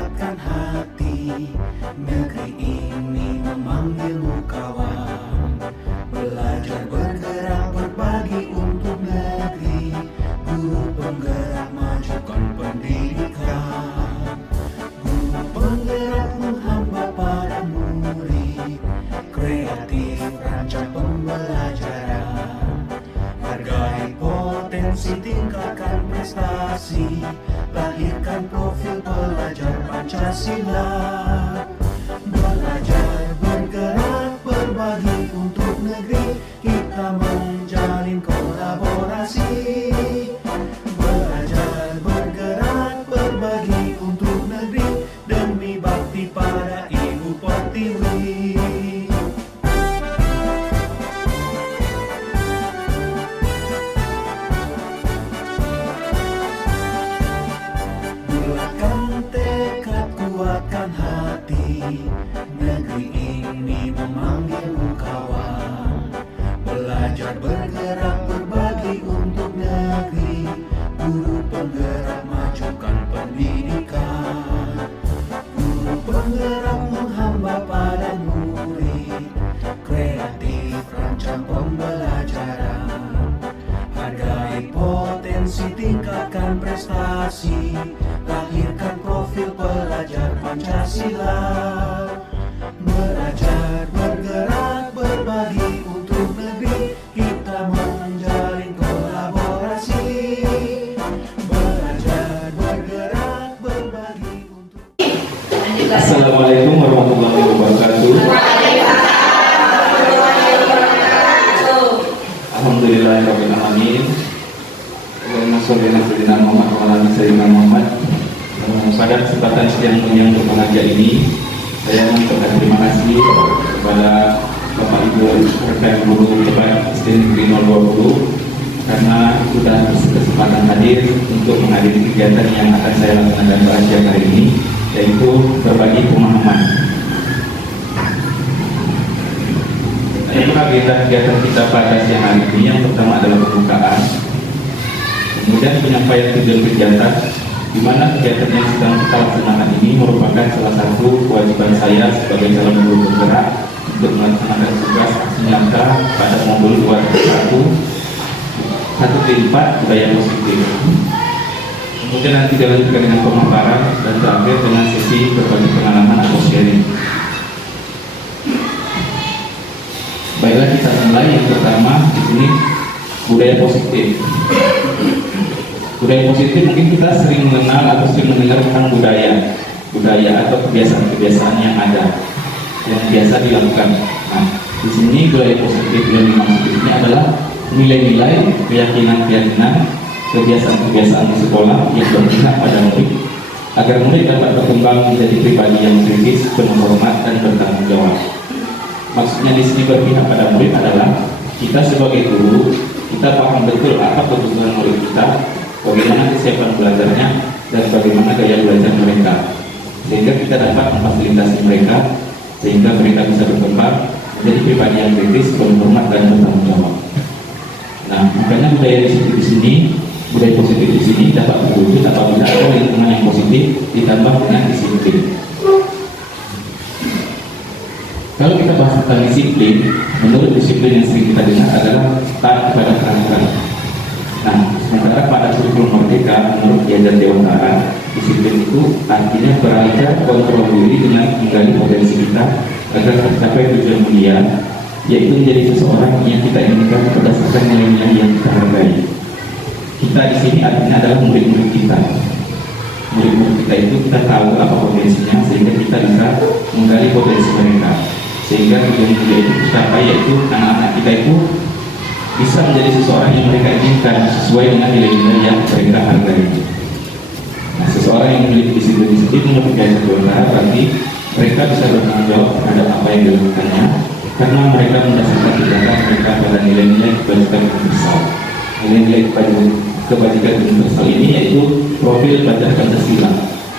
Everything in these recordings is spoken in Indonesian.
kuatkan hati. Negeri ini memanggilmu kawan. Belajar bergerak berbagi untuk negeri. Guru penggerak majukan pendidikan. Guru penggerak menghamba pada murid. Kreatif rancang pembelajaran. Hargai potensi, tingkatkan prestasi. Lahirkan profil pelajar Pancasila. Belajar bergerak berbagi untuk negeri. Kita menjalin kolaborasi. Belajar bergerak berbagi untuk negeri. Demi bakti pada Ibu Pertiwi. Bulatkan tekad, kuatkan hati. Negeri ini memanggilmu kawan. Belajar bergerak berbagi untuk negeri. Guru penggerak majukan pendidikan. Guru penggerak menghamba pada murid. Kreatif rancang pembelajaran. Hargai potensi, tingkatkan prestasi. Lahirkan profil pelajar Pancasila. Belajar bergerak berbagi untuk negeri. Kita menjalin kolaborasi. Belajar bergerak berbagi untuk. Assalamualaikum warahmatullahi wabarakatuh. Alhamdulillahirabbil alamin. Allahumma sholli ala sayyidina Muhammad wa ala ali sayyidina Muhammad. Pada kesempatan siang yang berbahagia ini, saya mengucapkan terima kasih kepada Bapak Ibu rekan guru Tepat SD Negeri 020 karena sudah berkesempatan hadir untuk menghadiri kegiatan yang akan saya laksanakan pada siang hari ini, yaitu berbagi pemahaman. Agenda kegiatan kita pada siang hari ini yang pertama adalah pembukaan, kemudian penyampaian tujuan kegiatan, di mana kegiatan yang sedang kita laksanakan ini merupakan salah satu kewajiban saya sebagai calon guru penggerak untuk melaksanakan tugas aksi nyata pada modul 1.4 budaya positif. Kemudian nanti dilanjutkan dengan pemaparan dan terakhir dengan sesi berbagi pengalaman atau sharing. Baiklah, kita mulai. Yang pertama di sini budaya positif. Budaya positif mungkin kita sering mengenal atau sering mendengar tentang budaya atau kebiasaan-kebiasaan yang ada, yang biasa dilakukan. Nah, di sini budaya positif yang dimaksud ini adalah nilai-nilai, keyakinan-keyakinan, kebiasaan-kebiasaan di sekolah yang berpihak pada murid, agar murid dapat berkembang menjadi pribadi yang kritis, penuh hormat dan bertanggung jawab. Maksudnya di sini berpihak pada murid adalah kita sebagai guru, kita paham betul apa kebutuhan murid kita, bagaimana kesiapan belajarnya, dan bagaimana gaya belajar mereka, sehingga kita dapat memfasilitasi mereka, sehingga mereka bisa berkembang menjadi pribadi yang kritis, berhormat dan bertanggung jawab. Nah, makanya budaya di sini, budaya positif di sini dapat terwujud apabila ada lingkungan yang positif ditambah dengan disiplin. Kalau kita bahas tentang disiplin, menurut disiplin yang sering kita dengar adalah taat kepada peraturan. Nah, sementara pada kurikulum Merdeka menurut Yayasan Dewantara, disiplin itu artinya belajar kontrol diri dengan menggali potensi kita agar tercapai tujuan mulia, yaitu menjadi seseorang yang kita inginkan berdasarkan nilai-nilai yang kita hargai. Kita di sini artinya adalah murid-murid kita. Murid-murid kita itu kita tahu apa potensinya, sehingga kita bisa menggali potensi mereka, sehingga tujuan mulia itu tercapai, yaitu anak-anak kita itu bisa menjadi seseorang yang mereka inginkan sesuai dengan nilai-nilai yang mereka hargai. Nah, seseorang yang memiliki disiplin menurut Yayasan Dewantara berarti mereka bisa bertanggung jawab terhadap apa yang dilakukannya, karena mereka mendasarkan tindakan mereka pada nilai-nilai kebajikan universal. Nilai-nilai kebajikan universal ini yaitu profil pelajar Pancasila.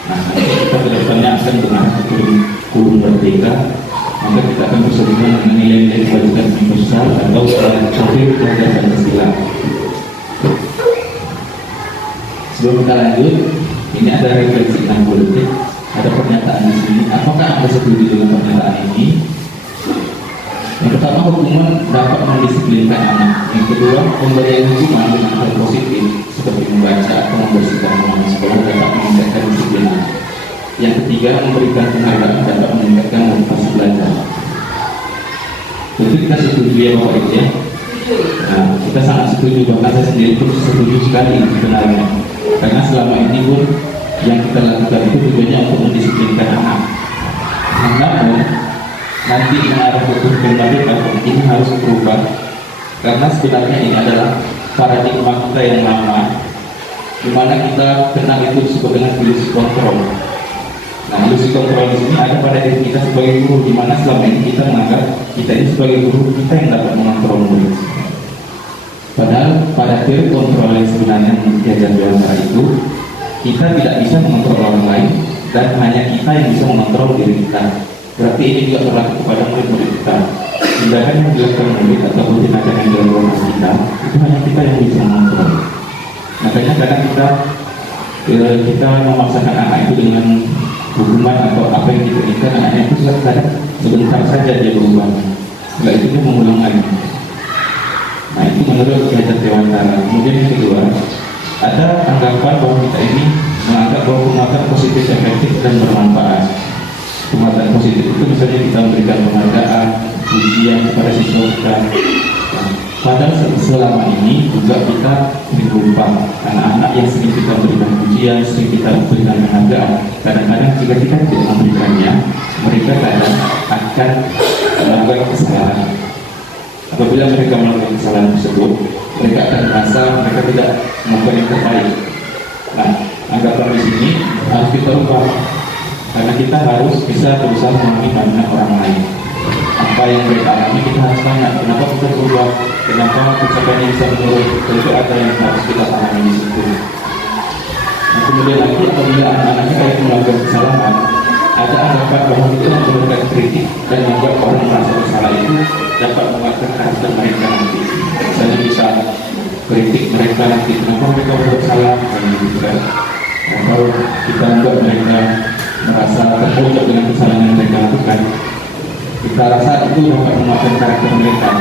Nah, nanti kita kedepannya akan mengarah ke kurikulum Merdeka, maka kita akan bersinggungan dengan nilai-nilai kebajikan universal atau profil pelajar Pancasila. Sebelum kita lanjut, ini ada refleksi 60 detik, ada hukuman dapat mendisiplinkan anak. Yang kedua, pemberian hukuman dengan hal positif seperti membaca atau membersihkan ruangan sekolah dapat meningkatkan disiplin anak. Yang ketiga, memberikan penghargaan dapat meningkatkan motivasi belajar. Tentu kita setuju ya Bapak Ibu ya. Nah, kita sangat setuju, bahkan saya sendiri pun setuju sekali sebenarnya. Karena selama ini pun yang kita lakukan itu tujuannya untuk mendisiplinkan anak. Namun nanti mengarah ke kemerdekaan ini harus berubah, karena sebenarnya ini adalah paradigma kita yang lama, di mana kita kenal itu disebut dengan ilusi kontrol. Nah, ilusi kontrol di sini ada pada diri kita sebagai guru, di mana selama ini kita menganggap kita ini sebagai guru kita yang dapat mengontrol murid. Padahal pada teori kontrol yang sebenarnya diajar dewasa itu, kita tidak bisa mengontrol orang lain dan hanya kita yang bisa mengontrol diri kita. Berarti ini juga berlaku kepada murid-murid kita. Tindakan yang dilakukan murid atau tindakan yang dilakukan kita, itu hanya kita yang bisa mengontrol. Makanya kadang kita memaksakan anak itu dengan hukuman atau apa yang diberikan, anaknya itu kadang sebentar saja dia berubah, setelah itu dia mengulang lagi. Nah, itu menurut belajar dewantara. Kemudian yang kedua, ada anggapan bahwa kita ini menganggap bahwa penguatan positif efektif dan bermanfaat. Penguatan positif itu misalnya kita memberikan penghargaan, pujian kepada siswa kita. Padahal selama ini juga kita lupa anak-anak yang sering kita berikan pujian, sering kita berikan penghargaan. Kadang-kadang jika kita tidak memberikannya, mereka kadang akan melakukan kesalahan. Apabila mereka melakukan kesalahan tersebut, mereka akan merasa mereka tidak melakukan yang terbaik. Nah, anggapan di sini harus kita ubah, karena kita harus bisa berusaha memahami pandangan orang lain. Apa yang mereka alami kita harus tanya, kenapa kita berubah, kenapa ucapannya bisa menurun, tentu ada yang harus kita pahami di situ. Nah, kemudian lagi apabila anak-anak kita itu melakukan kesalahan, ada anggapan bahwa itu memberikan kritik dan membuat orang merasa bersalah itu dapat menguatkan karakter mereka nanti. Misalnya bisa kritik mereka nanti, kenapa mereka berbuat salah, atau kita membuat mereka merasa terpojok dengan kesalahan yang mereka lakukan. Kita rasa itu dapat menguatkan karakter mereka,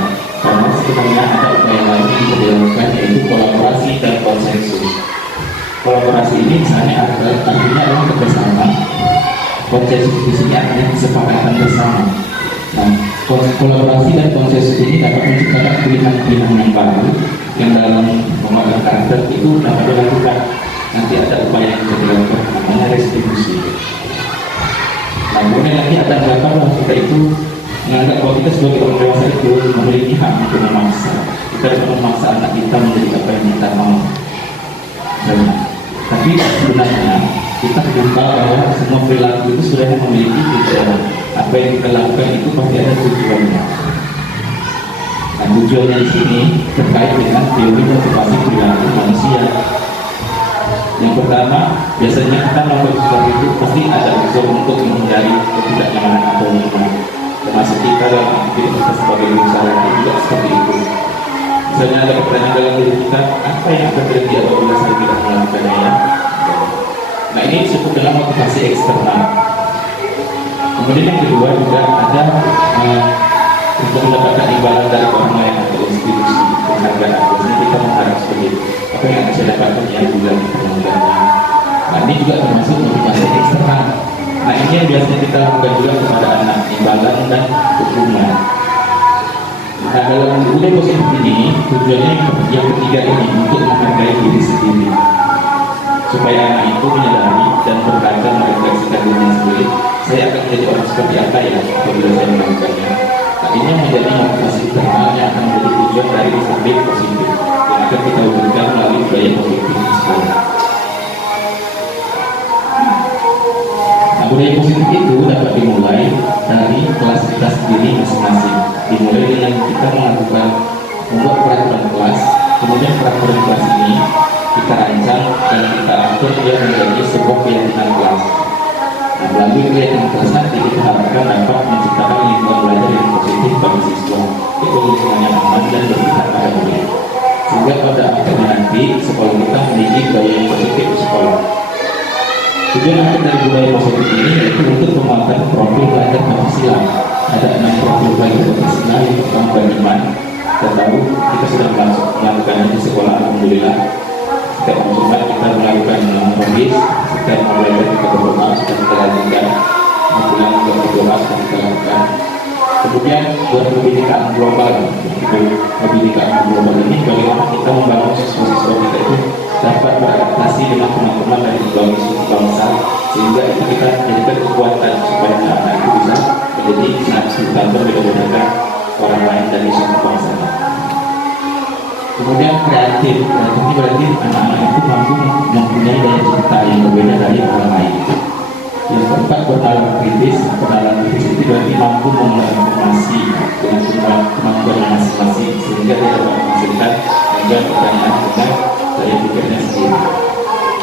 karena sebenarnya ada upaya lain yang bisa dilakukan, yaitu kolaborasi dan konsensus. Kolaborasi ini misalnya artinya adalah kerjasama. Konsensus di sini artinya kesepakatan bersama. Nah, kolaborasi dan konsensus ini dapat menciptakan pilihan-pilihan yang baru yang dalam menguatkan karakter itu dapat dilakukan. Nanti ada upaya yang bisa dilakukan, namanya restitusi. Namun yang lagi ada anggapan bahwa kita itu menganggap bahwa kita sebagai orang dewasa itu memiliki hak untuk memaksa. Kita dapat memaksa anak kita menjadi apa yang kita mau. Tapi sebenarnya kita lupa bahwa semua perilaku itu sudah memiliki tujuan. Apa yang kita lakukan itu pasti ada tujuannya. Nah, tujuannya di sini terkait dengan teori motivasi perilaku manusia. Yang pertama, biasanya kita melakukan sesuatu itu pasti ada unsur untuk menghindari ketidaknyamanan atau lingkungan. Termasuk kita dalam aktivitas kita sebagai usaha juga seperti itu. Misalnya ada pertanyaan dalam diri kita, apa yang akan terjadi apabila saya tidak melakukannya? Nah, ini disebut dengan motivasi eksternal. Kemudian yang kedua juga ada untuk mendapatkan imbalan dari orang lain atau institusi penghargaan. Biasanya kita mengharap seperti apa yang akan saya dapatkan ya juga di penghargaannya. Nah, ini juga termasuk motivasi eksternal. Nah, ini yang biasanya kita lakukan juga kepada anak, imbalan dan hukuman. Nah, dalam budaya positif ini tujuannya yang ketiga ini untuk menghargai diri sendiri, supaya anak itu menyadari dan berkata merefleksikan dirinya sendiri, saya akan menjadi orang seperti apa ya apabila saya melakukannya. Nah, ini menjadi motivasi internal yang akan menjadi tujuan dari disabilitas positif yang akan kita wujudkan melalui budaya positif di sekolah. Nah, budaya positif itu dapat dimulai dari kelas kita sendiri masing-masing. Dimulai dengan kita membuat peraturan kelas, kemudian peraturan kelas ini kita rancang dan kita atur dia menjadi sebuah keyakinan kelas. Nah, melalui keyakinan kelas nanti kita harapkan dapat menciptakan lingkungan belajar yang positif bagi siswa, yaitu lingkungan yang aman dan berpihak pada murid. Sehingga pada akhirnya nanti sekolah kita memiliki budaya yang positif di sekolah. Tujuan akhir dari budaya positif ini yaitu untuk penguatan profil belajar Pancasila. Ada 6 waktu lagi Pancasila yang pertama beriman. Kita tahu kita sudah melakukannya di sekolah, alhamdulillah. Setiap Jumat kita melakukan hadis, setiap belajar kita berdoa, kita lanjutkan, pulang juga berdoa, kita lakukan. Kemudian buat pendidikan global, pendidikan global ini bagaimana kita membangun siswa-siswa kita itu dapat beradaptasi dengan teman-teman dari berbagai suku bangsa, sehingga itu kita jadikan kekuatan supaya anak itu bisa menjadi nafsu tanpa beda-bedakan orang lain dari suku bangsa. Kemudian kreatif ini berarti anak-anak itu mampu mempunyai daya cipta yang berbeda dari orang lain. Yang keempat, bernalar kritis. Bernalar kritis itu berarti mampu mengolah informasi dengan kemampuan masing-masing sehingga dia dapat menghasilkan menjawab pertanyaan dengan daya pikirnya sendiri.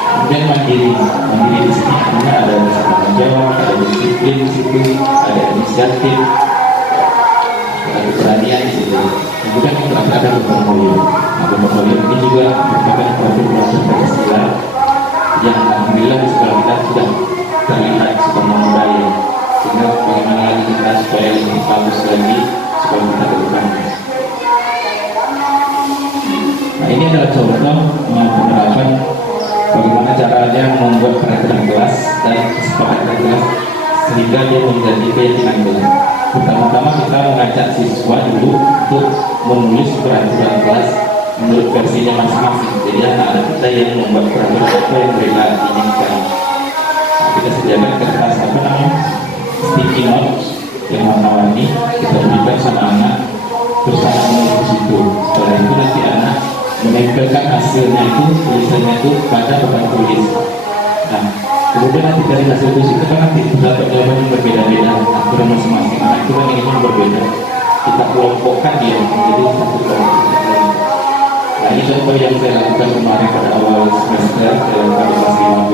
Kemudian mandiri di sini artinya ada rasa tanggung jawab, ada disiplin di situ, ada inisiatif, ada keberanian di situ. Kemudian yang terakhir ada berpengalaman. Gotong royong ini juga merupakan produk Pancasila yang alhamdulillah di sekolah kita sudah terlihat sudah memadai, sehingga bagaimana lagi kita supaya lebih bagus lagi supaya kita ke depannya. Nah, ini adalah contoh penerapan bagaimana caranya membuat peraturan kelas dan kesepakatan kelas sehingga dia menjadi keyakinan kelas. Pertama-tama kita mengajak siswa dulu untuk menulis peraturan kelas menurut versinya masing-masing. Jadi anak-anak kita yang membuat peraturan apa yang mereka inginkan. Kita sediakan kertas sticky notes yang warna-warni, kita berikan sama anak terus anak menulis itu. Setelah itu nanti anak menempelkan hasilnya itu, tulisannya itu pada papan tulis. Nah, kemudian nanti dari hasil tulis itu kan nanti dapat jawaban yang berbeda-beda. Aturan masing-masing anak itu kan inginnya berbeda. Kita kelompokkan dia menjadi satu kelompok. Nah, ini contoh yang saya lakukan kemarin pada awal semester dalam kelas 5B.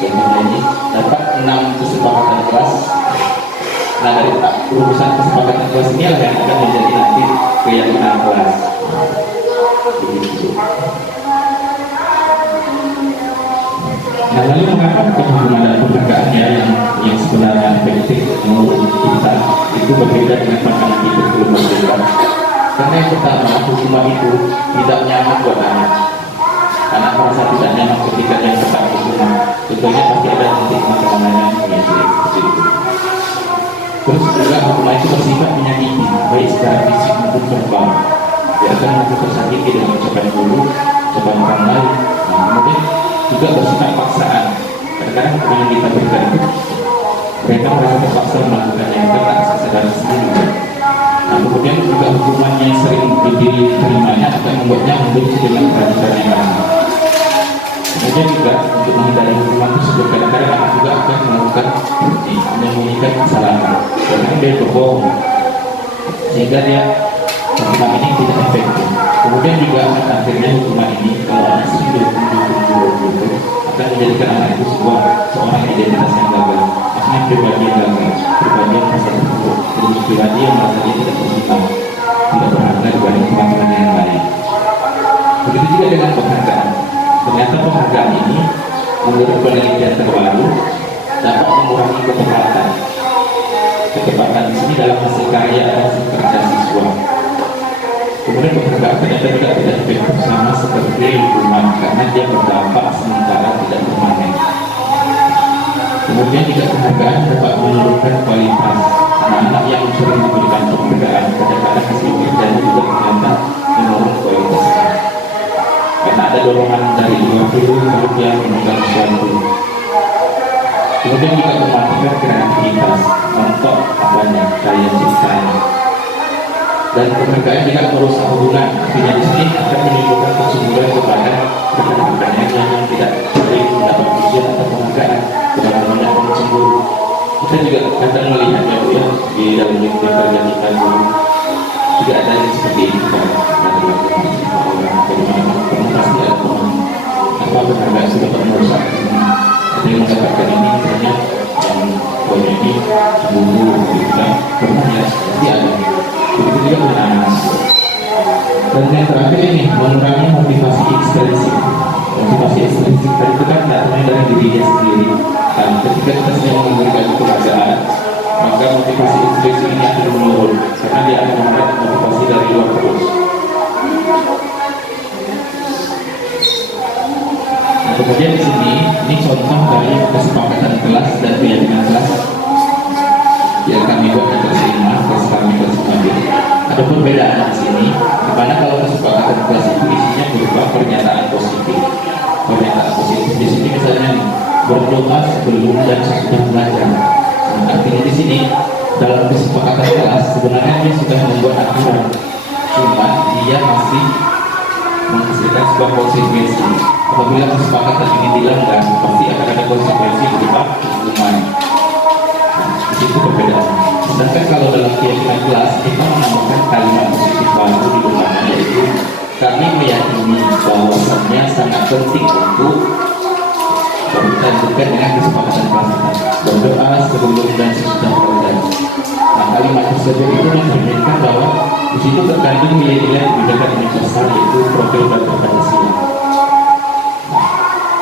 Contohnya ini dapat 6 kesepakatan kelas. Nah, dari rumusan kesepakatan kelas ini lah yang akan menjadi nanti keyakinan kelas. Begitu. Nah, lalu mengapa penghukuman dan penghargaannya yang sebenarnya efektif menurut kita itu berbeda dengan pandangan kita sebelum merdeka? Karena yang pertama, hukuman itu tidak nyaman buat anak. Anak merasa tidak nyaman ketika dia tetap hukuman. Contohnya pasti ada titik namanya seperti itu. Terus juga hukuman itu bersifat menyakiti, baik secara fisik maupun verbal. Dia akan merasa tersakiti dengan ucapan guru, ucapan orang lain. Nah, kemudian juga bersifat paksaan. Kadang-kadang hukuman yang kita berikan itu mereka merasa terpaksa melakukannya karena rasa sadar sendiri. Nah, kemudian juga hukuman yang sering diterimanya akan membuatnya membenci dengan kelanjutan yang lama. Kemudian juga untuk menghindari hukuman tersebut kadang-kadang anak juga akan melakukan menyembunyikan kesalahan karena dia berbohong sehingga dia hukuman ini tidak efektif. Kemudian juga akhirnya hukuman ini kalau anak sering dihukumi akan menjadikan anak itu seorang identitas yang gagal, maksudnya pribadi yang gagal, pribadi yang merasa terpuruk, pribadi yang merasa dia tidak berguna, tidak berharga dibanding teman-teman yang lain. Begitu juga dengan penghargaan. Ternyata penghargaan ini menurut penelitian terbaru dapat mengurangi ketepatan. Ketepatan di sini dalam hasil karya dan hasil kerja siswa. Kemudian penghargaan ternyata juga tidak efektif sama seperti hukuman karena dia berdampak sementara tidak permanen. Kemudian juga penghargaan dapat menurunkan kualitas. Anak-anak yang sering diberikan penghargaan kadang-kadang hasil kerjanya juga ternyata menurun kualitasnya. Karena ada dorongan dari luar dulu untuk dia memegang sesuatu. Kemudian juga mematikan kreativitas, mentok apanya, daya ciptanya. Dan penghargaan juga merusak hubungan. Artinya di sini akan menimbulkan kesuburan kepada rekan-rekannya yang tidak sering mendapat pujian atau penghargaan, teman-teman yang cemburu. Kita juga kadang melihat ya di dalam lingkungan kerja kita dulu juga ada yang seperti ini kan. Bagaimana pasti ada teman apa penghargaan sudah merusak. Ada yang mendapatkan ini misalnya yang poinnya ini cemburu kita pernah ya pasti ada. Begitu juga dengan anak. Dan yang terakhir ini mengurangi motivasi ekstrinsik. Motivasi ekstrinsik tadi itu kan datangnya dari dirinya sendiri. Dan ketika kita sedang memberikan penghargaan, maka motivasi ekstrinsik ini akan menurun. tengok di sini dalam kesepakatan kelas sebenarnya dia sudah membuat aturan, cuma dia masih menghasilkan sebuah konsekuensi. Apabila kesepakatan ini dilanggar, pasti akan ada konsekuensi berupa hukuman. Di situ perbedaan. Sedangkan kalau dalam keyakinan kelas kita menambahkan kalimat positif baru di depannya, yaitu kami meyakini bahwasannya sangat penting untuk berlanjutkan dengan kesepakatan kelas kita berdoa sebelum dan sesudah belajar. Nah, kalimat tersebut itu mencerminkan bahwa di situ terkandung nilai-nilai kebijakan universal, yaitu profil dan Pancasila.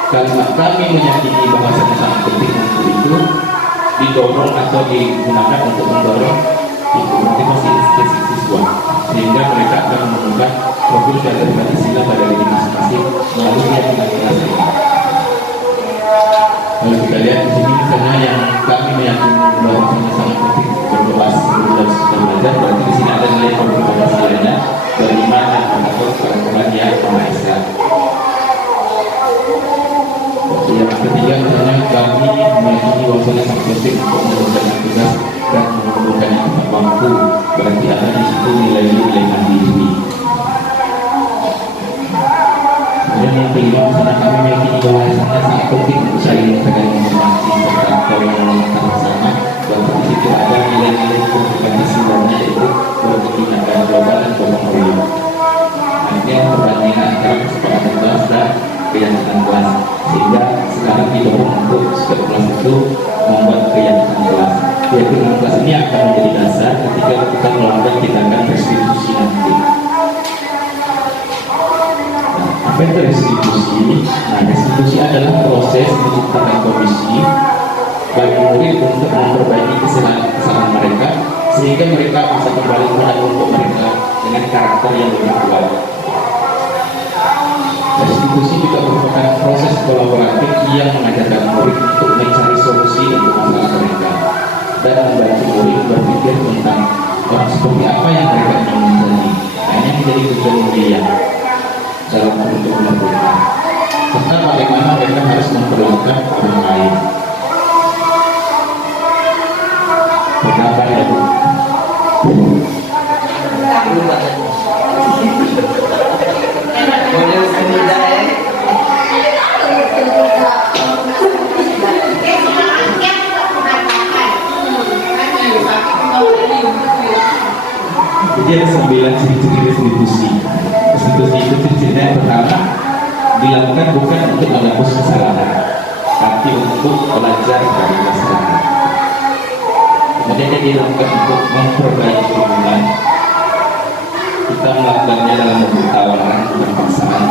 Kalimat kami meyakini bahwasannya sangat penting untuk itu didorong atau digunakan untuk mendorong motivasi siswa, sehingga mereka akan menemukan profil dan Pancasila pada diri masing-masing melalui keyakinan kelas ini. Kalau kita lihat di sini misalnya yang kami meyakini bahwasannya sangat penting berdoa sebelum dan sesudah belajar, berarti di sini ada nilai profil Pancasilanya beriman dan mengatur kepada Tuhan yang Maha Esa. Yang ketiga misalnya kami meyakini bahwasannya sangat penting untuk mengerjakan tugas dan mengumpulkannya tepat waktu, berarti ada di situ nilai-nilai mandiri. Dan yang kelima misalnya kami meyakini bahwasannya sangat penting untuk saling menghargai informasi serta saling melakukan bersama, berarti di situ ada nilai-nilai Pancasilanya, yaitu berkebijakan global dan gotong royong. Ini perbandingan antara kesepakatan kelas dan keyakinan kelas, sehingga sekarang didorong untuk setiap kelas itu membuat keyakinan kelas. Keyakinan kelas ini akan menjadi dasar ketika kita melakukan tindakan restitusi nanti. Apa itu restitusi? Nah, restitusi adalah proses menciptakan komisi bagi murid untuk memperbaiki kesalahan mereka, sehingga mereka bisa kembali pada kelompok mereka dengan karakter yang lebih kuat. Restitusi juga merupakan proses kolaboratif yang mengajarkan murid untuk mencari solusi untuk masalah mereka dan membantu murid berpikir tentang seperti apa yang mereka ingin menjadi. Nah, ini menjadi tujuan mulia dalam untuk melakukan, serta bagaimana mereka harus memperlakukan orang lain. Berapa ya Bu? Jadi ada 9 ciri-ciri restitusi. Restitusi itu ciri-cirinya yang pertama dilakukan bukan untuk menghapus kesalahan, tapi untuk belajar dari kesalahan. Kemudian dia dilakukan untuk memperbaiki hubungan. Kita melakukannya dalam bentuk tawaran dan paksaan.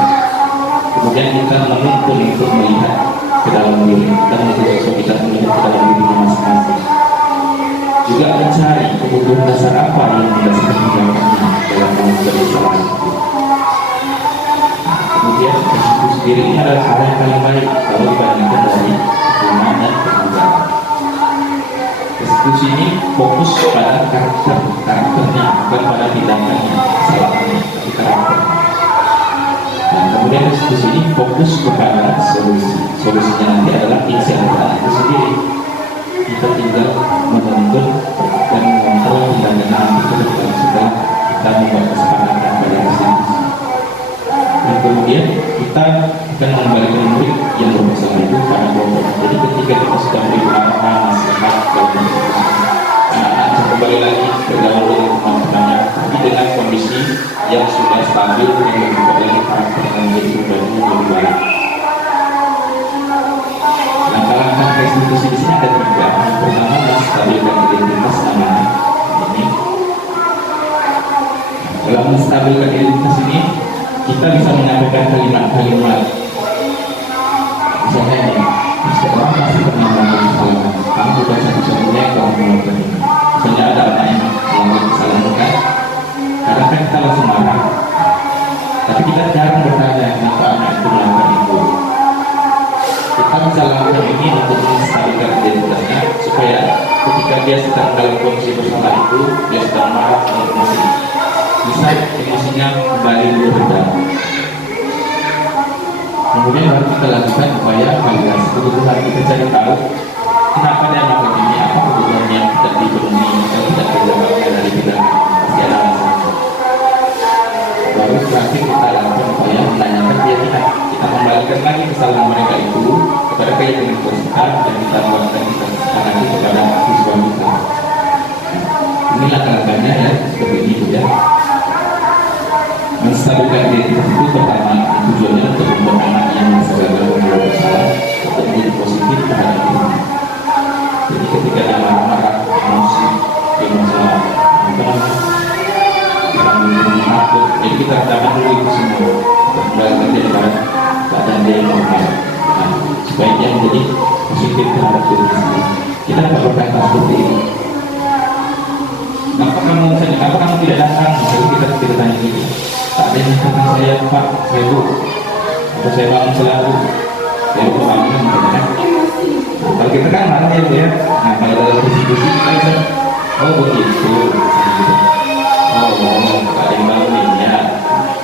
Kemudian kita menuntun untuk melihat ke dalam diri dan untuk kita melihat ke dalam diri masing-masing. Juga mencari kebutuhan dasar apa yang mendasarkan tindakannya dalam melakukan kesalahan itu. Kemudian itu sendiri ini adalah hal yang paling baik kalau dibandingkan dari hubungan dan kebutuhan. Restitusi ini fokus pada karakternya, bukan pada tindakannya, kesalahannya, tapi karakternya. Dan kemudian restitusi ini fokus kepada solusi. Solusinya nanti adalah inisiatif itu sendiri. Kita tinggal menuntut dan mengontrol tindakan nanti ke depan setelah kita membuat kesepakatan pada restitusi. Dan kemudian kita akan mengembalikan murid yang bermasalah itu pada kelompok. Jadi ketika kita sudah beri arahan, nasihat, anak-anak kembali lagi bergaul dengan teman-temannya, tapi dengan kondisi yang sudah stabil, yang lebih baik, karakter yang menjadi pribadi yang lebih baik. Langkah-langkah restitusi di sini ada 3. Yang pertama, menstabilkan identitas anak ini. Dalam menstabilkan identitas ini, kita bisa menyampaikan kalimat-kalimat. Misalnya ini, seorang pasti pernah melakukan kesalahan. Kamu bukan satu-satunya yang telah melakukan ini. Misalnya ada anak yang melakukan kesalahan, kan? Karena kan kita langsung marah. Tapi kita jarang bertanya kenapa anak itu melakukan itu. Kita bisa lakukan ini untuk menstabilkan identitasnya, supaya ketika dia sedang dalam kondisi bersalah itu, dia sedang marah sama emosi, bisa emosinya kembali berbeda. Kemudian baru kita lakukan upaya validasi kebutuhan. Kita cari tahu kenapa dia melakukan ini, apa kebutuhan yang ketika dia marah-marah, emosi, dia masalah apa namanya, kita takut. Jadi kita redamkan dulu itu semua, kita kembalikan dia kepada keadaan dia yang normal. Nah, supaya dia menjadi positif terhadap diri sendiri. Kita dapat berkata seperti ini. Kenapa kamu tidak datang? Misalnya kita tanya gitu. Tak ada yang datang saya, Pak, saya Bu, atau saya bangun selalu. Saya lupa bangun, misalnya. Nah, kalau kita kan marah ya Bu ya. Nah, kalau dalam diskusi kita bisa, oh begitu. Oh, tak ada yang bangunin ya.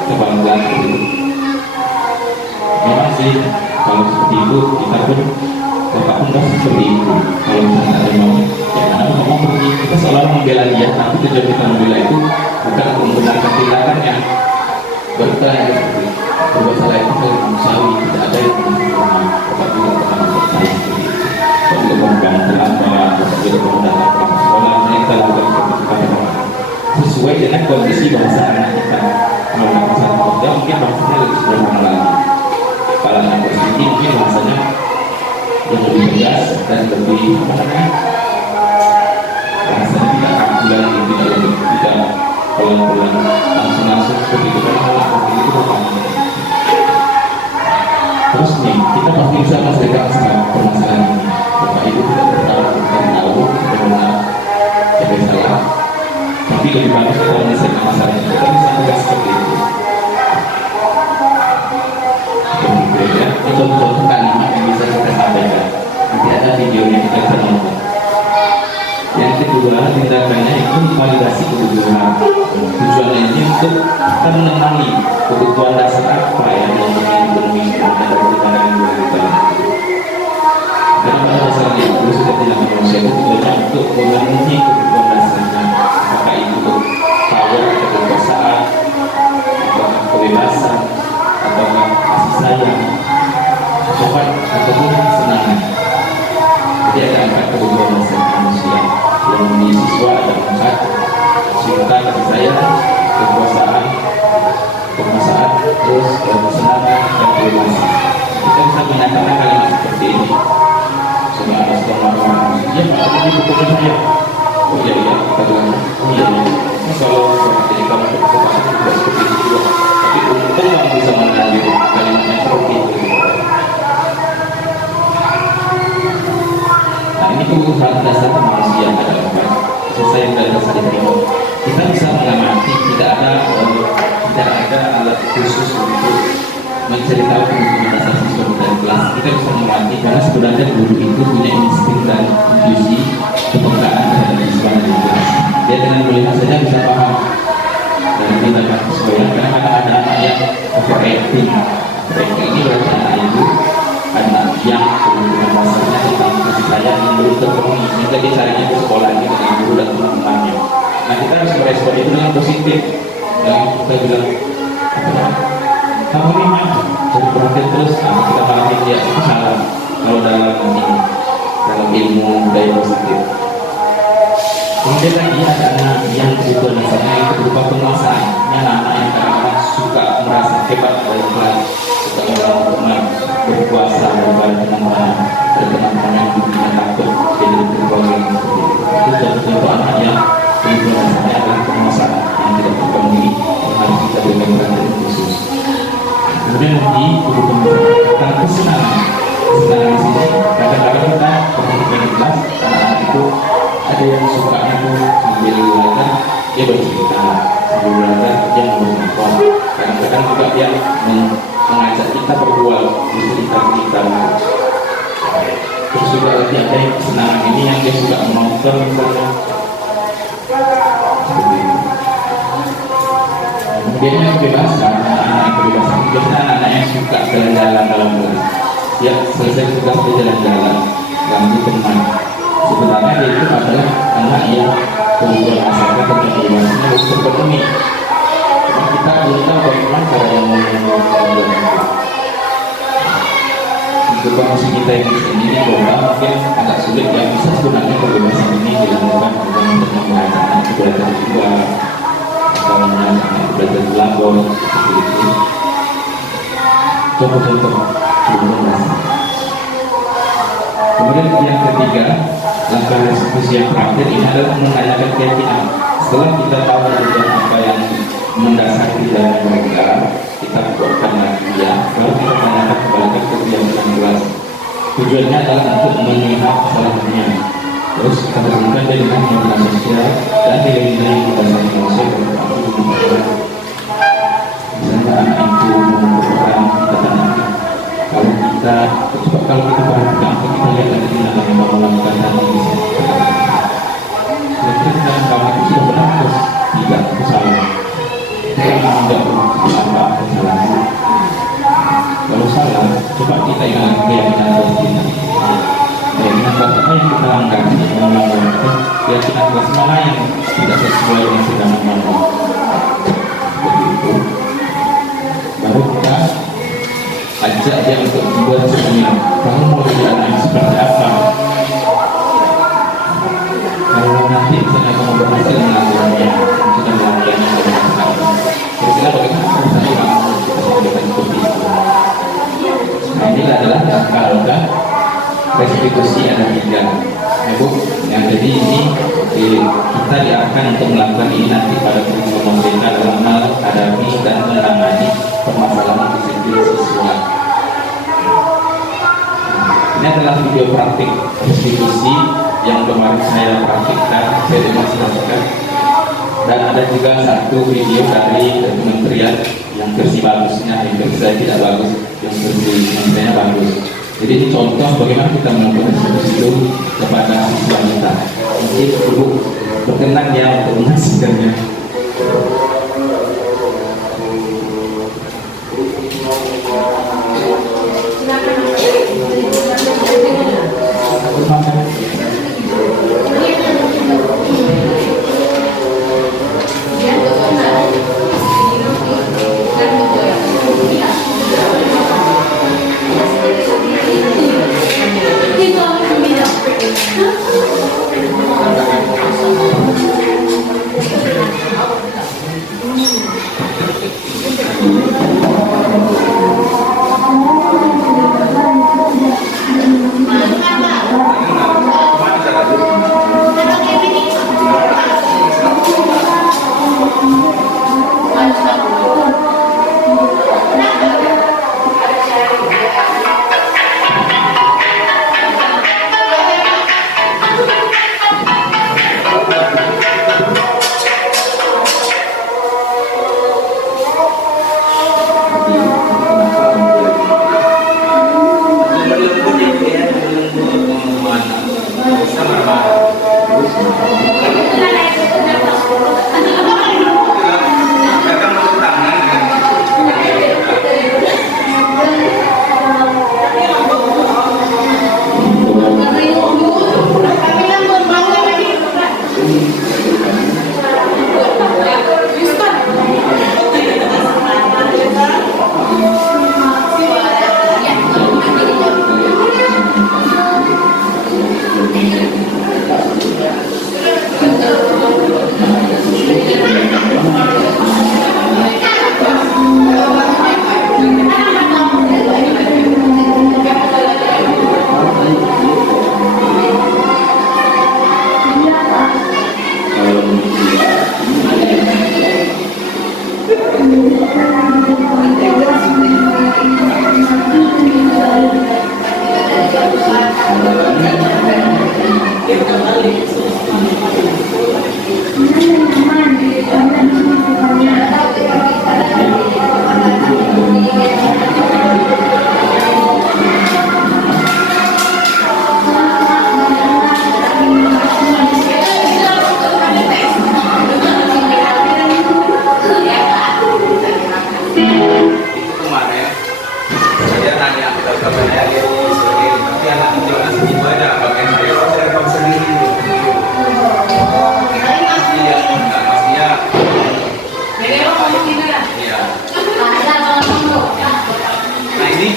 Kita bangun gitu. Memang sih, kalau seperti itu kita pun Bapak pun pasti seperti itu. Kalau misalnya ada yang mau, ya mana mau pergi, kita seolah membela dia, tapi tujuan kita membela itu bukan untuk membenarkan tindakannya. Berkata seperti berbuat salah itu kalau manusiawi, tidak ada yang sempurna. Bapak juga pernah membuat salah seperti itu. Bapak juga pernah bangun terlambat, Bapak juga pernah datang ke sekolah, kita lakukan seperti itu pada Bapak. Sesuai dengan kondisi bahasa anak kita. Kalau anak bahasa kita mungkin bahasanya lebih sederhana lagi. Kalau anak bahasa ini mungkin bahasanya yang lebih tegas dan lebih apa namanya, rasanya tidak kakulan, tidak pelan-pelan, langsung seperti itu kan. Kalau seperti itu bukan. Terus nih kita pasti bisa menyelesaikan permasalahan ini. Bapak Ibu tidak tahu sebenarnya ada salah, tapi lebih bagus kita menyelesaikan masalah ini. Kita bisa tegas seperti itu. Ya, contoh-contoh kalimat yang bisa kita sampaikan. Nanti ada videonya kita bisa nonton. Yang kedua, tindakannya itu validasi kebutuhan. Tujuannya ini untuk kita menenangi kebutuhan dasar apa yang memenuhi ada kebutuhan yang kita. Karena pada dasarnya itu sudah tidak manusia itu tujuannya untuk memenuhi kebutuhan dasarnya. Maka itu power, kekuasaan, kebebasan, atau kasih sayang, sopan ataupun kesenangan. Jadi ada empat kebutuhan dasar manusia. Yang di siswa ada empat: cinta, kasih sayang, kekuasaan, terus kesenangan dan kebebasan. Kita bisa menyatakan kalimat seperti ini. Semua ada setengah. Ya, Pak, ini bukunya saya. Oh iya, kita bilang. Oh iya. Nah, kalau jadi kamu berkekuasaan tidak seperti itu juga. Tapi untung kamu bisa mengambil kalimatnya seperti itu. Nah, ini kebutuhan dasar manusia adalah apa? Sesuai dengan dasar itu. Kita bisa mengamati tidak ada alat khusus untuk mencari tahu kebutuhan dasar siswa kita di kelas. Kita bisa mengamati karena sebenarnya guru itu punya insting dan intuisi kepekaan terhadap siswa di kelas. Dia dengan melihat saja bisa paham. Dan itu dapat sesuai. Karena ada anak yang overacting. Overacting ini berarti anak itu anak yang kebutuhan dasarnya tentang kasih sayang yang belum terpenuhi, sehingga dia carinya ke sekolahnya dengan guru dan teman-temannya. Nah, kita harus merespon itu dengan positif. Dan kita bilang, kamu ini jadi perhatian terus. Nah, kita pahami dia itu salah. Kalau dalam ilmu budaya positif. Kemudian lagi ada anak yang kebutuhan dasarnya itu berupa penguasaan. Ini anak yang kadang-kadang suka merasa hebat dalam kelas, suka orang berkuasa daripada teman-teman, dan teman-teman yang bikin takut jadi berkuasa seperti itu. Itu contoh anak yang kebutuhan dasarnya adalah penguasaan yang tidak terpenuhi, yang harus kita berikan perhatian khusus. Kemudian lagi kebutuhan tentang kesenangan. Kesenangan di sini kadang-kadang kita perhatikan di kelas anak-anak itu ada yang sukanya tuh sambil belajar dia bercerita, sambil belajar dia menonton. Kadang-kadang juga dia mengajak kita berbual bercerita-cerita. Terus juga lagi ada yang kesenangan ini yang dia suka menonton misalnya. Kemudian yang kebebasan, anak-anak yang kebebasan biasanya anak-anak yang suka jalan-jalan dalam kelas. Dia selesai tugas dia jalan-jalan, ganggu teman. Sebenarnya dia itu adalah anak yang kebutuhan dasarnya tentang kebebasannya belum terpenuhi. Cuma kita belum tahu bagaimana cara yang mengumpulkan itu. Untuk kondisi kita yang di sini di kota mungkin agak sulit ya. Bisa sebenarnya kebebasan ini dilakukan untuk mengajak anak itu belajar juga, atau mengajak anak itu belajar pelabur seperti itu. Contoh-contoh kebebasan dasar. Kemudian yang ketiga, langkah eksekusi yang terakhir ini adalah menanyakan keyakinan. Setelah kita tahu tujuan apa yang mendasari dari mereka, kita buatkan lagi ya, lalu kita tanyakan kepada keyakinan yang jelas. Tujuannya adalah untuk melihat kesalahannya. Terus kita hubungkan dia dengan norma sosial dan nilai-nilai dasar manusia dan misalnya anak itu membutuhkan kita tanyakan. Kalau kita perhatikan, kita lihat ada di dalam yang melakukan hal ini. Kira-kira kalau itu sudah benar terus tidak salah. Kita tidak apa kesalahan. Kalau salah, coba kita ingat keyakinan kita. Keyakinan kelas apa yang kita langgar, keyakinan kelas mana yang tidak sesuai dengan sedang membangun. Begitu. Baru kita ajak dia untuk membuat semuanya. Kamu mau jadi anak yang seperti apa? Kalau nanti misalnya kamu berhasil melakukannya, sudah melakukannya dengan baik. Kira-kira bagaimana rasanya kamu kita menjadikan seperti itu? Nah, ini adalah langkah restitusi ada 3. Ya Bu, yang jadi ini kita diarahkan untuk melakukan ini nanti pada kurikulum mereka dalam menghadapi dan menangani permasalahan disiplin siswa. Ini adalah video praktik restitusi yang kemarin saya praktikkan, saya demonstrasikan, dan ada juga satu video dari kementerian yang versi bagusnya, yang versi saya tidak bagus, yang versi kementeriannya bagus. Jadi ini contoh bagaimana kita melakukan restitusi itu kepada siswa kita. Mungkin Ibu berkenan ya untuk menyaksikannya.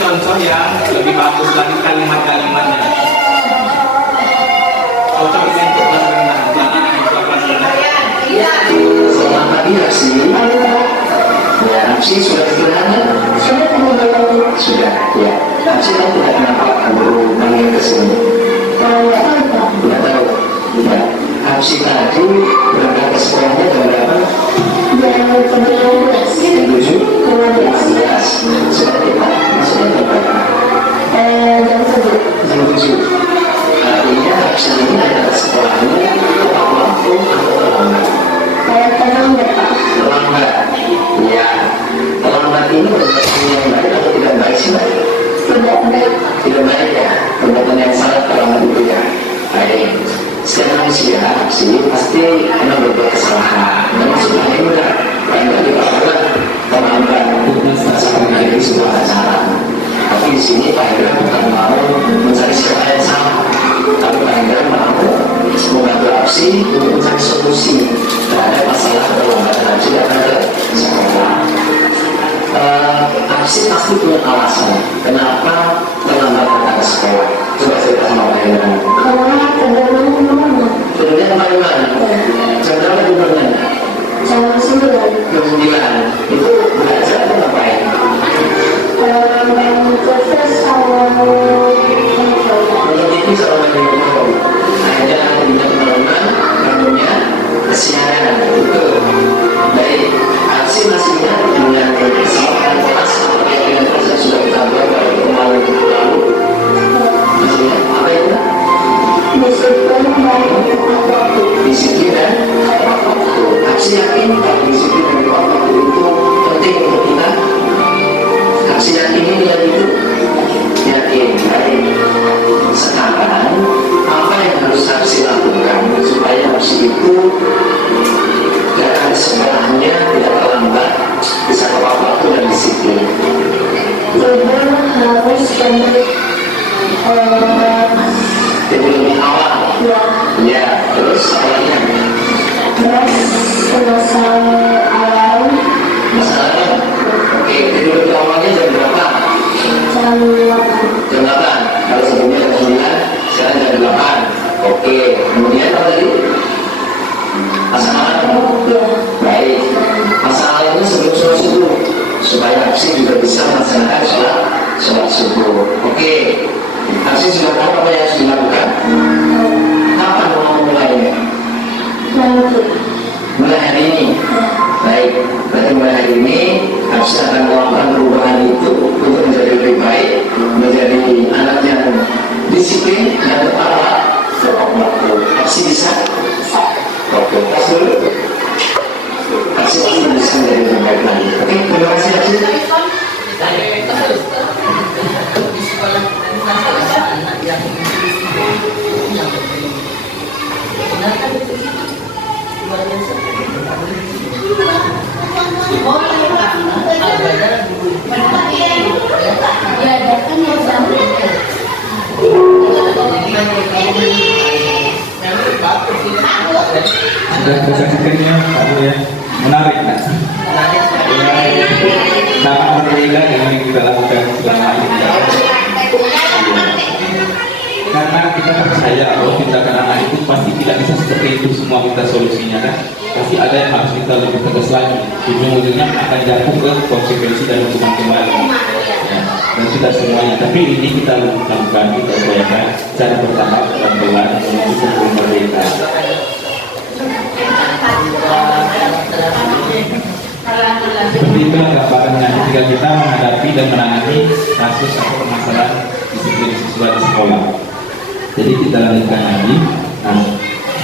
contoh yang lebih bagus lagi kalimat-kalimatnya. Cocok ini untuk kelas rendah, jangan untuk kelas rendah. Selamat pagi Aksi. Ya, Aksi sudah sederhana. Sudah, ya. Aksi kan tidak kenapa baru manggil ke sini. Tidak tahu. Apsi tadi berangkat ke sekolahnya jam berapa? Jam 7.15. Jam 7.15. Sudah kita maksudnya jam berapa? Jam 7. Jam 7. Artinya Apsi ini ada ke sekolahnya tepat waktu atau terlambat? Terlambat, Pak. Terlambat. Ya, terlambat ini perbuatan yang baik atau tidak baik sih, Mbak? Tidak baik. Tidak baik ya, perbuatan yang sangat terlambat itu ya. Baik. Setiap manusia sih pasti memang berbuat kesalahan. Dan sebenarnya enggak. Karena juga adalah terlambat seperti dari sebuah acara. Tapi di sini Pak Hendra bukan mau mencari siapa yang salah, tapi Pak Hendra mau membantu Apsi untuk mencari solusi terhadap masalah perlambatan Apsi datang ke sekolah. Apsi pasti punya alasan kenapa terlambat datang ke sekolah. Coba cerita sama Pak Hendra. Karena kebetulan kemana? Sebenarnya kemarin jam berapa tidurnya? Jam 9. Jam 9. Itu belajar atau ngapain? Kursus sama Menurut itu sama dengan akhirnya punya teman-teman punya kesianan itu. Baik, Apsi masih ingat dengan kesalahan kelas apa yang proses sudah kita buat pada kemarin lalu. Masih ingat apa itu? disiplin dan waktu. Disiplin dan waktu. Apsi yakin kalau disiplin dan waktu itu penting untuk kita. Apsi yakin ini tidak itu. Yakin. Baik. Sekarang apa yang harus Apsi lakukan supaya Apsi itu datang ke sekolahnya tidak terlambat, bisa tepat waktu dan disiplin. Tidur harus Jadi lebih awal. ya, Ya, terus apa lagi? terus selesai alarm Masalahnya, oke, jadi lebih awalnya jam berapa? jam 8. Jam 8. Kalau sebelumnya jam 9, sekarang jam 8. Oke, kemudian apa tadi? Masalah. Ya, Baik. Masalahnya sebelum sholat subuh, supaya Apsi juga bisa melaksanakan sholat subuh. Oke. Apsi sudah tahu apa yang harus dilakukan? Kapan mau mulainya? nanti. Mulai hari ini. Baik. Berarti mulai hari ini Apsi akan melakukan perubahan itu untuk menjadi lebih baik, menjadi anak yang disiplin dan tepat waktu. Apsi bisa? Oke. Pas dulu. Apsi pasti bisa menjadi lebih baik lagi. Oke. Terima kasih Apsi. Sudah tersaksikannya kamu ya, menarik kan? Sangat berbeda dengan yang kita lakukan selama ini. Karena kita percaya bahwa tindakan anak itu pasti tidak bisa seperti itu semua kita solusinya kan. Pasti ada yang harus kita lebih tegas lagi. Ujung-ujungnya akan jatuh ke konsekuensi dan hukuman kembali. Ya, dan tidak semuanya. Tapi ini kita lakukan, kita upayakan secara bertahap dan pelan menuju sebelum merdeka. Seperti itulah gambarannya ketika kita menghadapi dan menangani kasus atau permasalahan disiplin siswa di sekolah. Jadi kita lanjutkan lagi. Nah,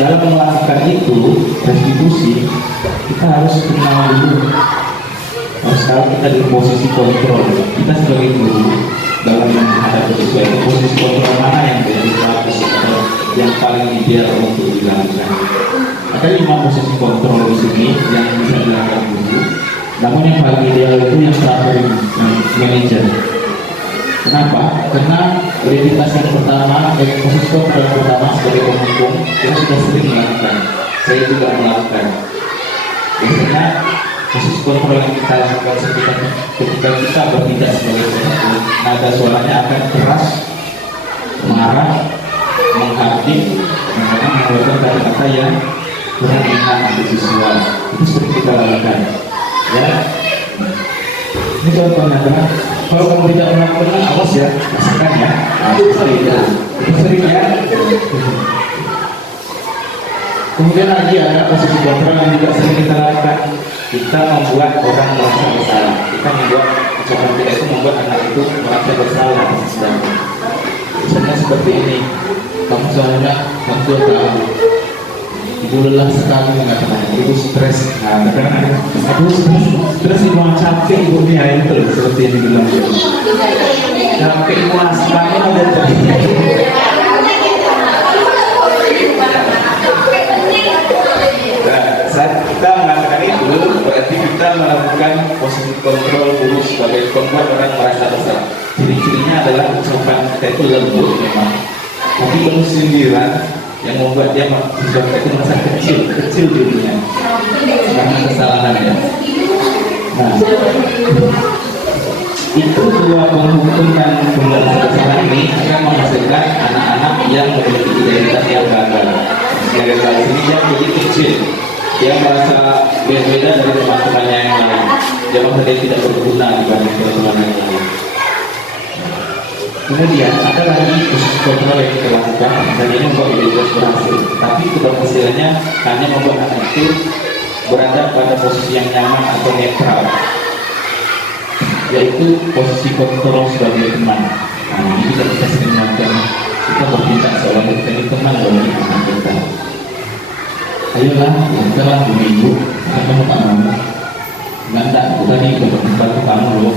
dalam melakukan itu restitusi kita harus kenal dulu. Harus tahu kita di posisi kontrol. Kita sebagai guru dalam menghadapi siswa itu posisi kontrol mana yang menjadi bagus atau yang paling ideal untuk dilakukan. Ada 5 posisi kontrol di sini yang bisa dilakukan guru. Namun yang paling ideal itu yang terakhir manajer. Kenapa? Karena identitas yang pertama, posisi kontrol yang pertama sebagai penghukum kita sudah sering melakukan. Saya juga melakukan. Biasanya posisi kontrol yang kita lakukan ketika kita bertindak sebagai penghukum, nada suaranya akan keras, marah, menghardik, dan mengeluarkan kata-kata yang kurang enak untuk siswa. Itu sering kita lakukan. Ya, ini contohnya kan. Kalau kamu tidak melakukan, awas ya, rasakan ya. Nah, seperti itu. Itu sering ya. Kemudian lagi ada posisi kontrol yang juga sering kita lakukan. Kita membuat orang merasa bersalah. Kita membuat ucapan kita itu membuat anak itu merasa bersalah. Misalnya seperti ini. Kamu soalnya waktu tahu ibu lelah sekali mengatakan ibu stres. Nah, kadang aku stres ibu capek ibu ini itu seperti yang dibilang. Capek ibu sekali ada tadi. Saat kita mengatakan itu, berarti kita melakukan posisi kontrol guru sebagai membuat orang merasa bersalah. Ciri-cirinya adalah ucapan kita itu lembut memang, tapi penuh sindiran yang membuat dia itu merasa kecil dirinya karena kesalahannya. Nah, itu dua penghukum dan pemberantasan kesalahan ini akan menghasilkan anak-anak yang memiliki identitas yang gagal. Dari sini dia menjadi kecil. Dia merasa berbeda dari teman-temannya yang lain. Dia merasa dia tidak berguna dibanding teman-teman yang lain. Kemudian ada lagi proses kontrol yang kita lakukan dan ini membuat identitas berhasil. Tapi keberhasilannya hanya membuat anak itu berada pada posisi yang nyaman atau netral, yaitu posisi kontrol sebagai teman. Nah, ini kita bisa sering melakukan. Kita bertindak seolah kita ini teman bagi anak kita. Ayolah, lancarlah ibu, kamu tak mau. Enggak, aku tadi bantu kamu loh.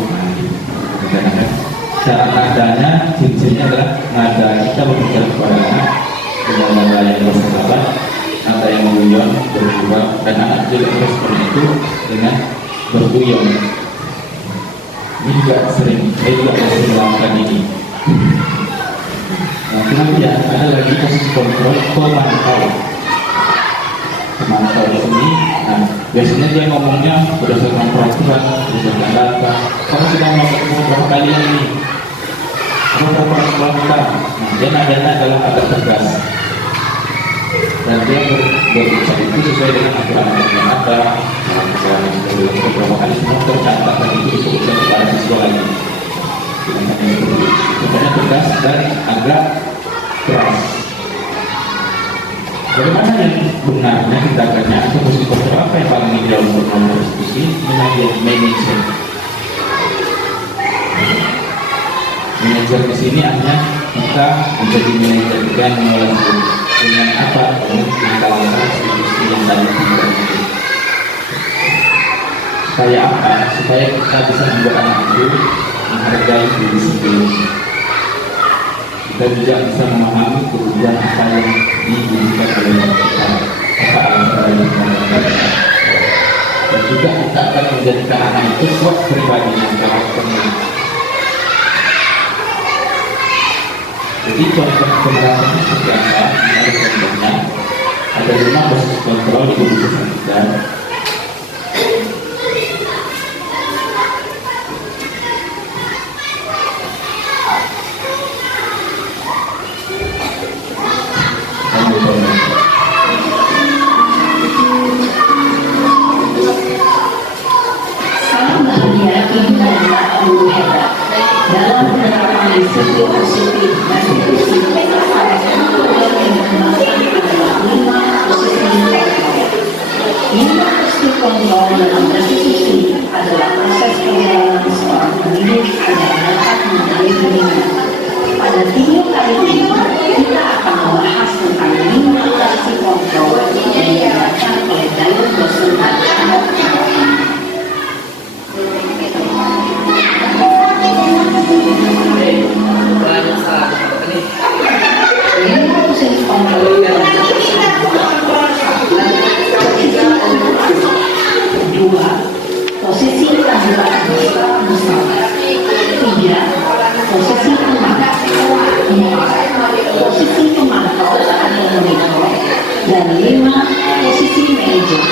Cara nadanya, ciri-cirinya adalah nada kita berbicara kepada anak dengan nada yang bersahabat, nada yang mengguyon, berubah, dan anak juga seperti itu dengan berguyon. Ini juga sering, saya juga masih melakukan ini. Nah, kemudian ada lagi posisi kontrol pemantau. Pemantau di sini, nah biasanya dia ngomongnya berdasarkan peraturan, berdasarkan data. Kamu sudah melakukan berapa kali ini? Kamu berapa melakukan? Nah, dia nadanya adalah agak tegas dan dia berbicara itu sesuai dengan aturan yang ada. Misalnya beberapa kali semua tercatat dan itu disebutkan kepada siswa lagi. Sebenarnya tegas dan agak keras. Bagaimana yang benarnya tindakannya atau posisi kontrol apa yang paling ideal untuk melakukan diskusi? Manajer. Manajer di sini artinya kita menjadi manajer dan mengelola dengan apa? Dengan kita lakukan diskusi yang tadi kita itu. Supaya apa? Supaya kita bisa membuat anak itu menghargai diri sendiri. Kita juga bisa memahami kebutuhan apa yang dibutuhkan oleh kita, apa alasan yang kita, dan juga kita akan menjadikan anak itu kuat pribadinya, karakternya. Jadi contoh pembahasan seperti apa? Ada contohnya, ada 5 proses kontrol di buku kita. Sangat bahagia ibu dan anak guru hebat dalam penerapan disiplin positif dan diskusi pada program yang dikembangkan adalah 5 posisi kontrol. 5 posisi kontrol dalam diskusi adalah proses perjalanan seorang pendidik agar dapat mengenali dirinya. Pada video kali ini kita akan membahas tentang 5 posisi kontrol yang digunakan oleh Dayan dosen dan anak. Dua, posisi tanggap bersama. 3, posisi pemantau. 4, posisi pemantau atau monitor. Dan 5, posisi manajer.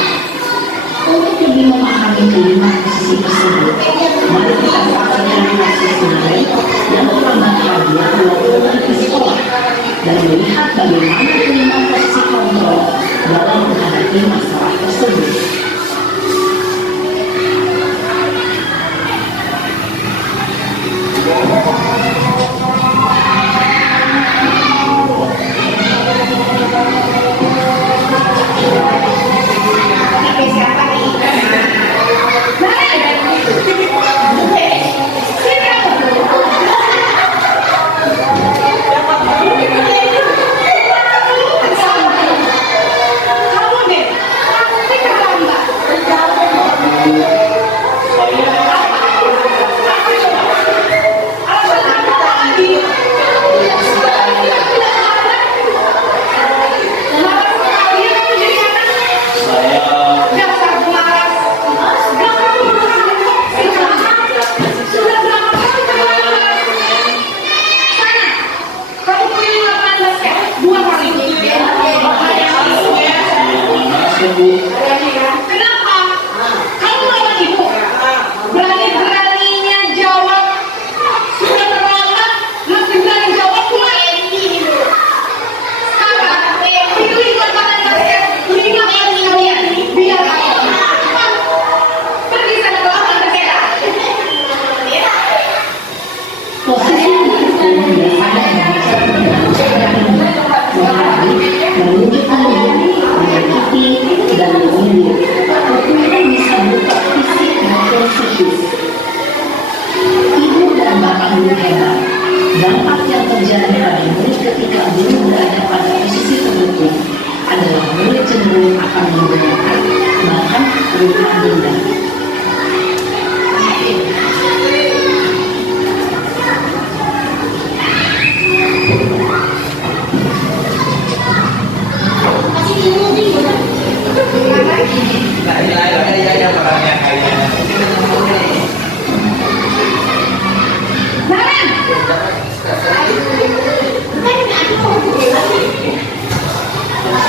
Untuk lebih memahami kelima posisi tersebut, mari kita saksikan kasus menarik yang telah hadir dilakukan di sekolah dan melihat bagaimana kelima posisi kontrol dalam menghadapi masalah tersebut. Bu. Kenapa? Kamu lawan ibu. Berani-beraninya jawab. Sudah terlambat, masih berani jawab pula. Sekarang, pilih kotak basket 5 kali kalian. Biar pergi sana ke lapangan basket. Posisi itu biasanya menunjukkan menyakiti dan menyindir. Pertunjukan bisa berupa fisik maupun psikis. Ibu dan bapak guru hebat. Dampak yang terjadi pada murid ketika belum berada pada posisi tertentu adalah murid cenderung akan menggunakan bahkan rumah denda.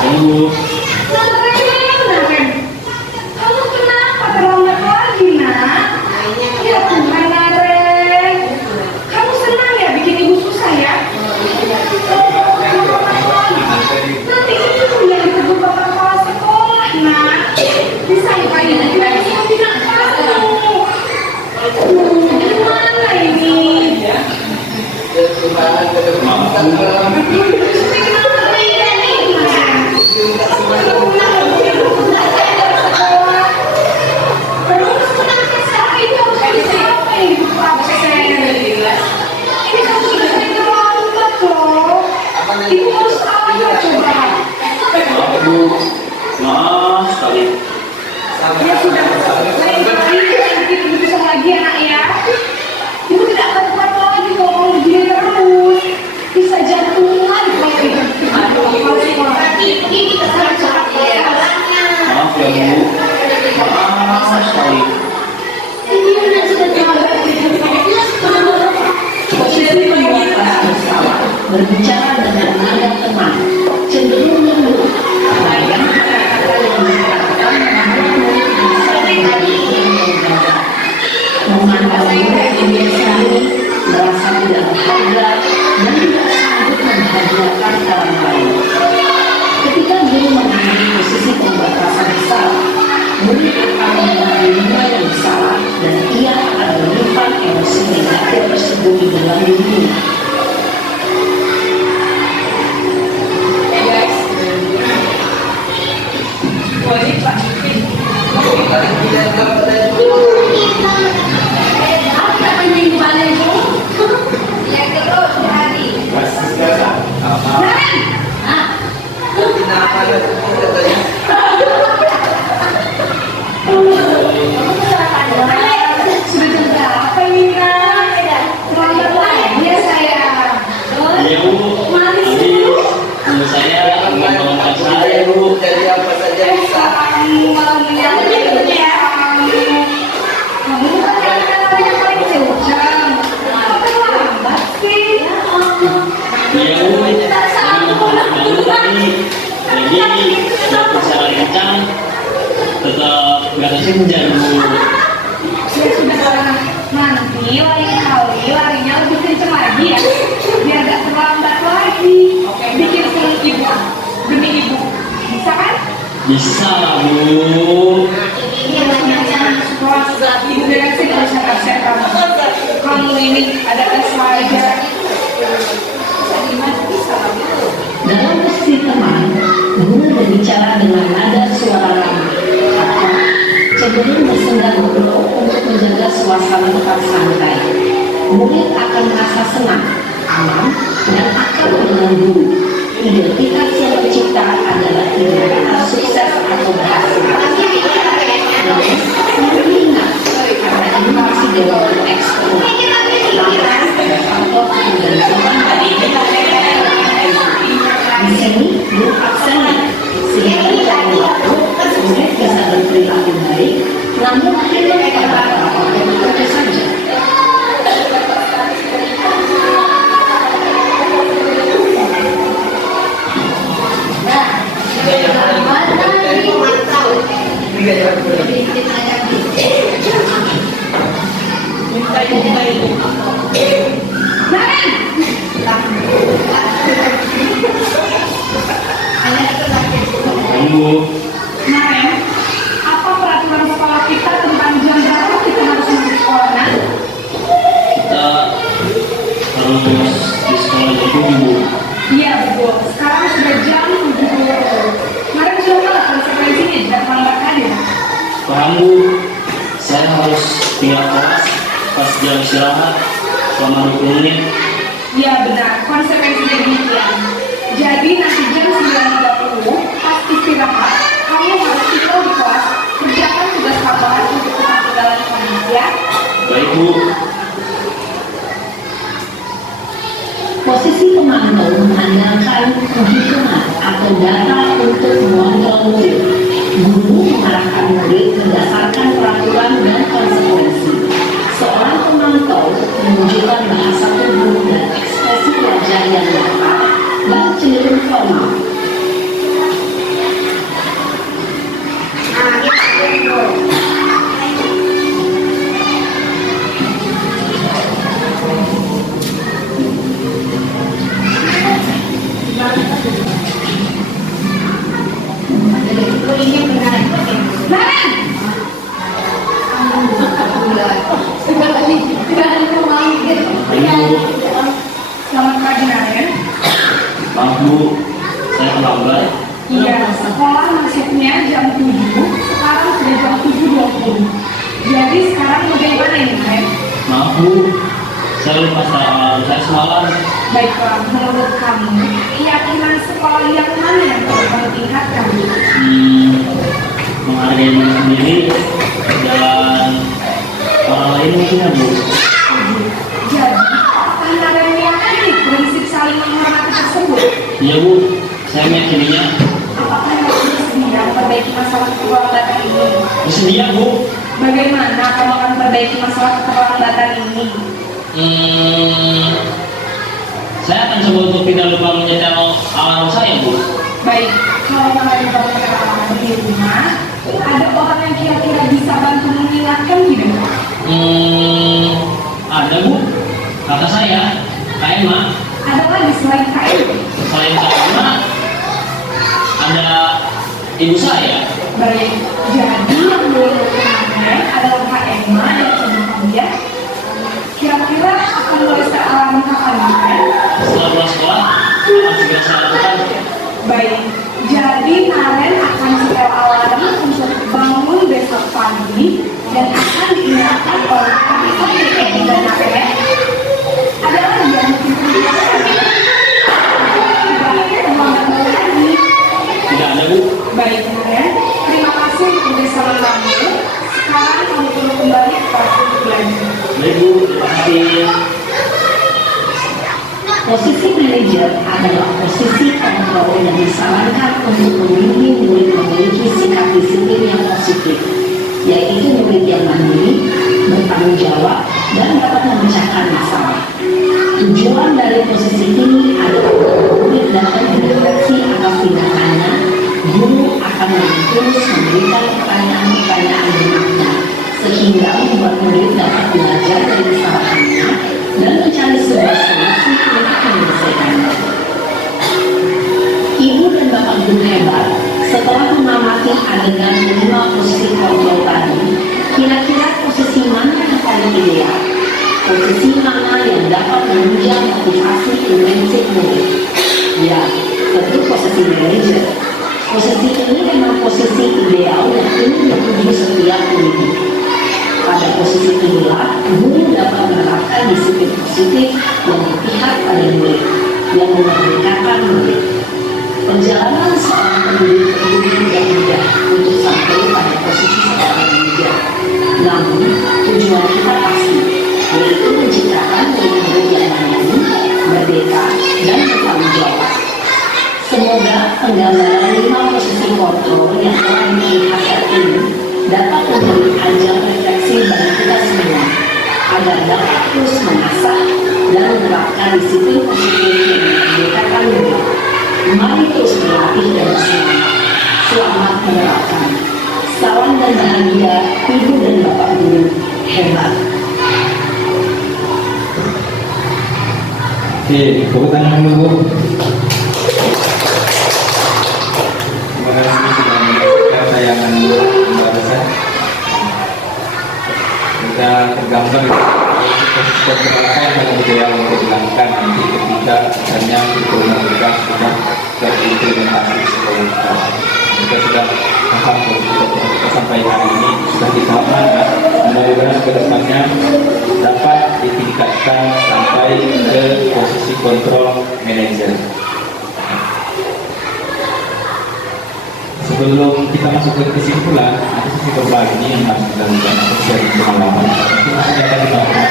Ibu, Kamu kenapa terlambat lagi, Nak? Ya Tuhan, Naren. Kamu senang ya bikin ibu susah ya? Nanti itu yang ditegur bapak kepala sekolah, Nak. Disampaikan juga sama tidak kamu. Gimana ini? Ibu harus apa coba? Bu, maaf sekali. Ya sudah, lain kali jangan begitu lagi ya Nak ya. Ibu tidak akan kuat lagi kalau kamu begini terus. Bisa jantungan kalau ibu. Ini kita sangat cepat ya. Maaf ya Bu, maaf sekali. Posisi membuat kelas bersama berbicara dengan nada teman cenderung lembut. Bayang kata-kata yang dikatakan membuat murid bisa menjadi menjaga. Memandang murid yang biasa ini merasa tidak berharga dan tidak sanggup membahagiakan orang lain. Ketika guru mengambil posisi pembuat rasa bersalah, murid akan mengalami nilai yang salah dan ia akan menyimpan emosi negatif tersebut di dalam dirinya. Sudah jam berapa ini, Nak? Terlambat lagi ya sayang. Iya Bu, tadi menurut saya mengembangkan saya Bu. Kamu malah menyambut ya. Kamu kan anak-anak yang paling kencang. Kok terlambat sih? Iya Bu, baru tadi. Jadi waktu secara kencang tetap nggak kesenjan Bu. Ya sudah sana. Nanti lain kali larinya lebih kencang lagi ya. Biar gak terlambat lagi. Bikin seneng ibu. Demi ibu. Bisa kan? Bisa lah Bu. Ibu dengan sih gak usah kasih kamu. Kamu ini ada tes aja. Dalam posisi teman, guru berbicara dengan nada suara ramah atau cenderung bersenggan untuk menjaga suasana tetap santai. Murid akan merasa senang, aman, dan akan dengan guru. Identitas yang tercipta adalah identitas sukses atau berhasil. Namun, perlu diingat, karena ini masih dalam ekspor, maka ada faktor dan zaman dari di sini belum absennya, sehingga dalam waktu murid bisa berperilaku baik, namun tidak pada faktor tertentu saja. Selamat pagi. Bu. Kemarin, apa peraturan sekolah kita tentang jam berapa kita harus masuk sekolah? Nah, Kita harus di sekolah itu Bu. iya betul. Sekarang sudah jam 7.20. Kemarin sudah tahu konsekuensinya jika terlambat ya. Paham Bu, saya harus tinggal kelas pas jam istirahat selama 20 menit. Iya benar, konsekuensinya demikian. Jadi nanti jam 9.30 pas istirahat, kamu harus tinggal di kelas, kerjakan tugas tambahan untuk tetap berjalan kamu ya. Baik Bu. Posisi pemantau mengandalkan penghitungan atau data untuk mengontrol murid. Guru mengarahkan murid berdasarkan peraturan dan konsekuensi. Seorang pemantau menunjukkan bahasa tubuh dan ekspresi wajah yang lengkap dan cenderung formal. Selamat pagi Naren. Maaf Bu, saya terlambat. Iya, sekolah masuknya jam 7, sekarang sudah jam 7.20. Jadi sekarang bagaimana ini Naren? Maaf Bu, saya lupa saya semalam. Baiklah, menurut kamu, keyakinan sekolah yang mana yang perlu kamu tingkatkan? Menghargai diri sendiri dan orang lain mungkin ya Bu. Jadi, apakah Naren meyakini prinsip saling menghormati tersebut? Iya Bu, saya meyakininya. Apakah Naren bersedia memperbaiki masalah keterlambatan ini? Bersedia Bu. Bagaimana kamu akan memperbaiki masalah keterlambatan ini? Saya akan coba untuk tidak lupa menyetel alarm saya Bu. Baik, kalau kalian kamu akan di rumah, ada orang yang kira-kira bisa bantu mengingatkan tidak? Ada Bu, kakak saya, Kak Emma. Ada lagi selain kalian? Selain Kak Emma, ada ibu saya. Baik, jadi yang boleh kemarin adalah Kak Emma dan ibu dia. Kira-kira akan mulai alarm kapan ya? Setelah pulang sekolah, akan segera saya lakukan. Baik, jadi Naren akan setel alarm untuk bangun besok pagi dan akan diingatkan oleh kakak Eki dan Naren. Ada lagi yang mungkin perlu dilakukan? Lagi. Tidak ada Bu. Baik Naren, terima kasih untuk bersama kamu. Sekarang kamu perlu kembali ke kelas untuk belajar. Baik Bu, terima kasih. Posisi manajer adalah posisi kontrol yang disarankan untuk membimbing murid memiliki sikap disiplin yang positif, yaitu murid yang mandiri, bertanggung jawab, dan dapat memecahkan masalah. Tujuan dari posisi ini adalah agar murid dapat berefleksi atas tindakannya. Guru akan terus memberikan pertanyaan-pertanyaan bermakna, sehingga membuat murid dapat belajar dari kesalahannya dan mencari sebuah solusi untuk menyelesaikannya. Ibu dan bapak guru hebat, setelah mengamati adegan 5 posisi kontrol tadi, kira-kira posisi mana yang paling ideal? Posisi mana yang dapat menunjang motivasi intensif murid? Ya, tentu posisi manajer. Posisi ini memang posisi ideal yang ingin dituju setiap murid. Pada posisi inilah, guru dapat menerapkan disiplin positif yang berpihak pada murid, yang memerdekakan murid. Perjalanan seorang pendidik tidak mudah untuk sampai pada posisi seorang manajer. Namun, tujuan kita pasti, yaitu menciptakan murid-murid yang mandiri, merdeka, dan bertanggung jawab. Semoga penggambaran 5 posisi kontrol yang telah diperlihatkan ini dapat menjadi ajang refleksi bagi kita semua, agar dapat terus mengasah dan menerapkan disiplin positif yang memerdekakan murid. Mari terus berlatih dan bersemangat. Selamat menerapkan. Salam dan bahagia, Ibu dan Bapak Guru hebat. Oke, tepuk tangan dulu. Terima kasih sudah menyaksikan tayangan barusan. Kita tergambar proses apa yang akan berjaya untuk dilakukan nanti ketika misalnya kurikulum kita sudah terimplementasi sekolah. Kita sudah paham kita sampai hari ini sudah di tahap mana. Mudah-mudahan ke depannya dapat ditingkatkan sampai ke posisi kontrol manager. Sebelum kita masuk ke kesimpulan, ada sisi berbagi yang harus kita lakukan untuk sharing pengalaman. Mungkin masih ada di bawah.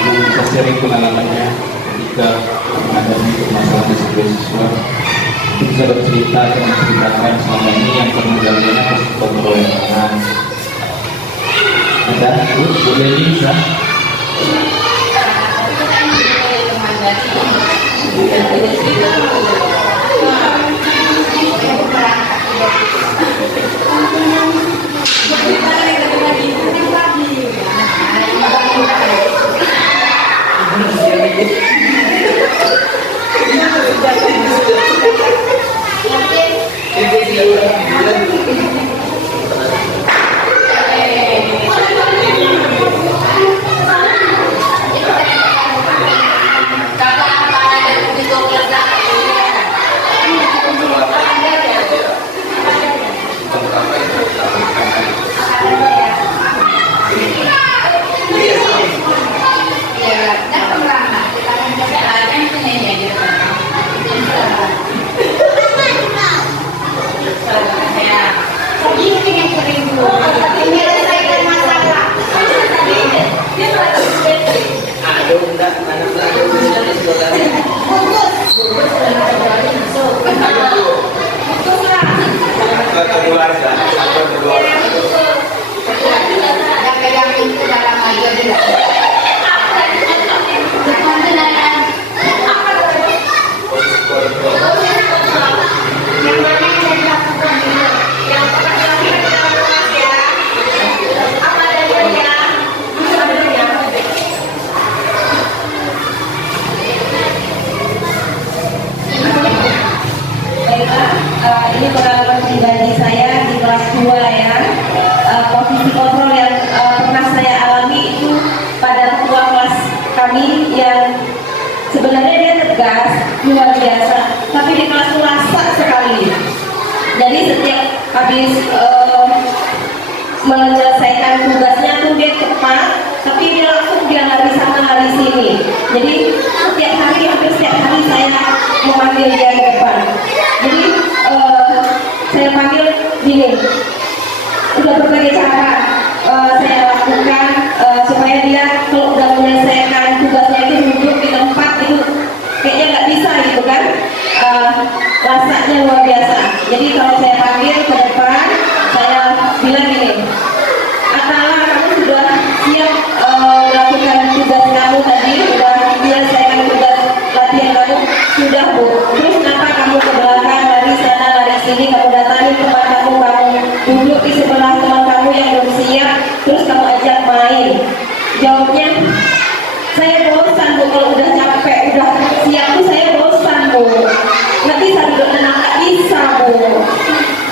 Kita sharing pengalamannya ketika menghadapi permasalahan siswa. Kita bisa bercerita atau menceritakan selama ini yang pengendaliannya harus kontrol yang aman. Ada, boleh bisa. Ini pengalaman pribadi saya di kelas 2 ya. Posisi kontrol yang pernah saya alami itu pada ketua kelas kami yang sebenarnya dia tegas, luar biasa, tapi di kelas itu lasak sekali. Jadi setiap habis menyelesaikan tugasnya tuh dia cepat, tapi dia langsung lari sana lari sini. Jadi hampir setiap hari saya memanggil dia ke depan. Jadi saya panggil gini, udah berbagai cara saya lakukan supaya dia kalau udah menyelesaikan tugasnya itu duduk di tempat itu kayaknya nggak bisa gitu kan, rasanya luar biasa. Jadi kalau saya panggil ke depan, saya bilang gini, Atala, kamu sudah siap melakukan tugas kamu tadi, sudah menyelesaikan tugas latihan kamu, sudah Bu. Terus kenapa kamu ke belakang lari sana lari sini, kamu datangi teman kamu duduk di sebelah teman kamu yang belum siap, terus kamu ajak main. Jawabnya, saya bosan Bu, kalau udah capek, udah siap tuh saya bosan Bu, nggak bisa duduk tenang, nggak bisa Bu.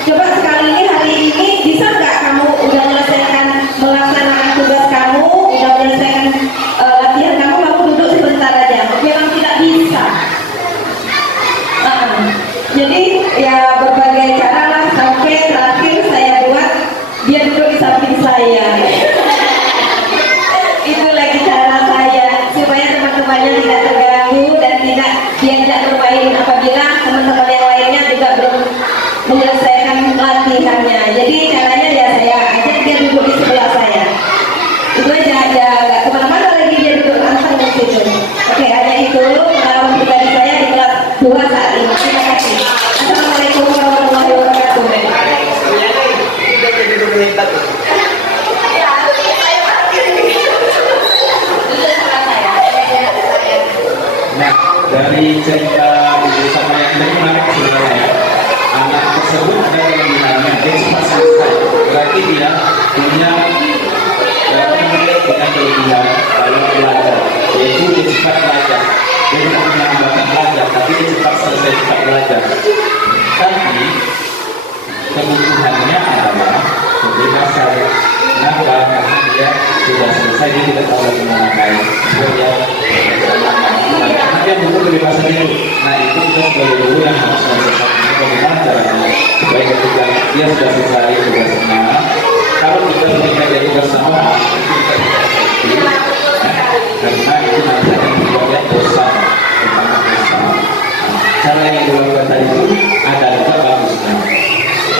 Coba sekali ini hari ini bisa nggak kamu udah melaksanakan tugas kamu, udah menyelesaikan latihan kamu duduk sebentar aja. Memang tidak bisa. Jadi ya berbagai cara lah sampai terakhir saya buat dia duduk di samping saya. Itu lagi cara saya supaya teman-temannya tidak terganggu dan dia tidak bermain apabila teman-teman yang lainnya juga belum menyelesaikan latihannya. Jadi caranya ya saya ajak dia duduk di sebelah saya. Itu aja, nggak kemana-mana lagi, dia duduk langsung di situ. Oke, hanya itu pengalaman pribadi saya di kelas 2 saat ini. Terima kasih. Assalamualaikum warahmatullahi wabarakatuh. Nah, dari cerita ibu sama yang tadi menarik sebenarnya. Anak tersebut ada kelebihannya, dia cepat selesai. dia punya kelebihan dalam belajar, yaitu dia cepat belajar. Dia tidak punya hambatan belajar, tapi dia cepat selesai, cepat belajar. Tapi kebutuhannya adalah kebebasan. Kenapa? Karena dia sudah selesai, dia tidak tahu lagi mana kain. Dia karena dia butuh kebebasan itu. Nah itu kita sebagai guru yang harus menentukan bagaimana caranya supaya ketika dia sudah selesai tugasnya, kalau kita berikan dia tugas tambahan, itu kita tidak efektif, karena itu nanti akan membuat dia bosan. Cara yang dilakukan tadi itu ada juga bagusnya.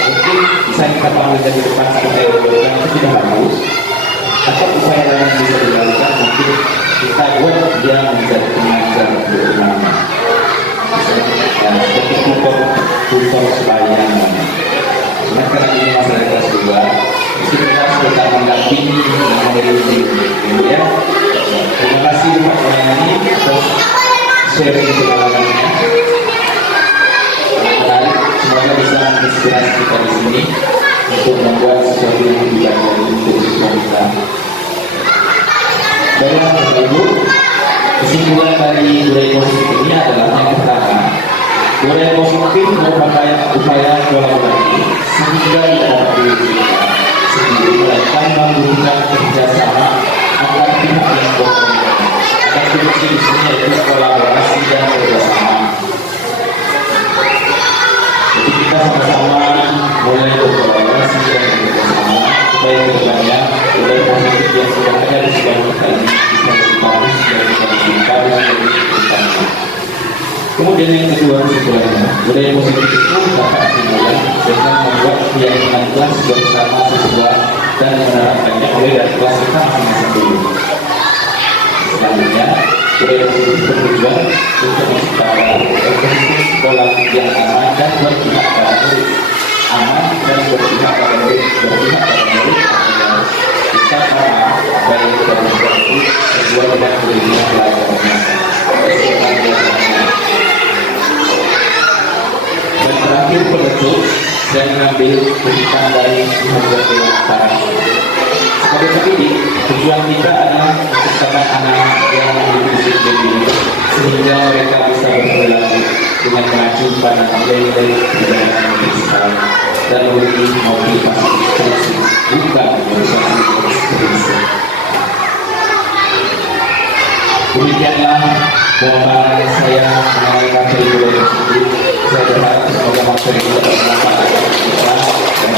Mungkin bisa kita panggil dari depan seperti yang dilakukan itu tidak bagus. Atau upaya lain yang bisa dilakukan mungkin kita buat dia menjadi pengajar berulang. Seperti tutor sebaya. Karena karena ini masalah kelas 2, itu kita sudah mendampingi mengenai ya. Terima kasih Pak Penyanyi atas sharing pengalamannya. Menarik, semoga bisa menginspirasi kita di sini untuk membuat sesuatu yang lebih baik untuk siswa kita. Baiklah Bapak Ibu, kesimpulan dari budaya positif ini adalah yang pertama, budaya positif merupakan upaya kolaborasi sehingga tidak dapat diwujudkan sendiri, melainkan membutuhkan kerjasama antar pihak yang berkomunikasi. Ada kunci di sini yaitu kolaborasi dan kerjasama. Jadi kita sama-sama mulai berkolaborasi dan bekerjasama supaya kedepannya budaya positif yang sudah ada di sekitar kita ini bisa lebih bagus dan lebih bagus dari kedepannya. Kemudian yang kedua kesimpulannya, budaya positif itu dapat dimulai dengan membuat keyakinan kelas bersama siswa dan menerapkannya mulai dari kelas kita masing-masing dulu. Selanjutnya, budaya positif bertujuan untuk menciptakan ekosistem sekolah yang aman dan berpihak pada murid, aman dan berpihak pada murid, agar kita paham baik dan buruk itu sesuai dengan kebutuhan pelajarannya. Dan terakhir penutup, saya mengambil kutipan dari Muhammad bin Farah. Sebagai pendidik, tujuan kita adalah menciptakan anak yang memiliki disiplin diri sehingga mereka bisa berperilaku dengan mengacu pada nilai-nilai kebijakan Islam dan memiliki motivasi instruksi, bukan motivasi ekstremisme. Demikianlah pemaparan saya mengenai materi budaya positif. Saya berharap semoga materi ini dapat bermanfaat bagi kita dan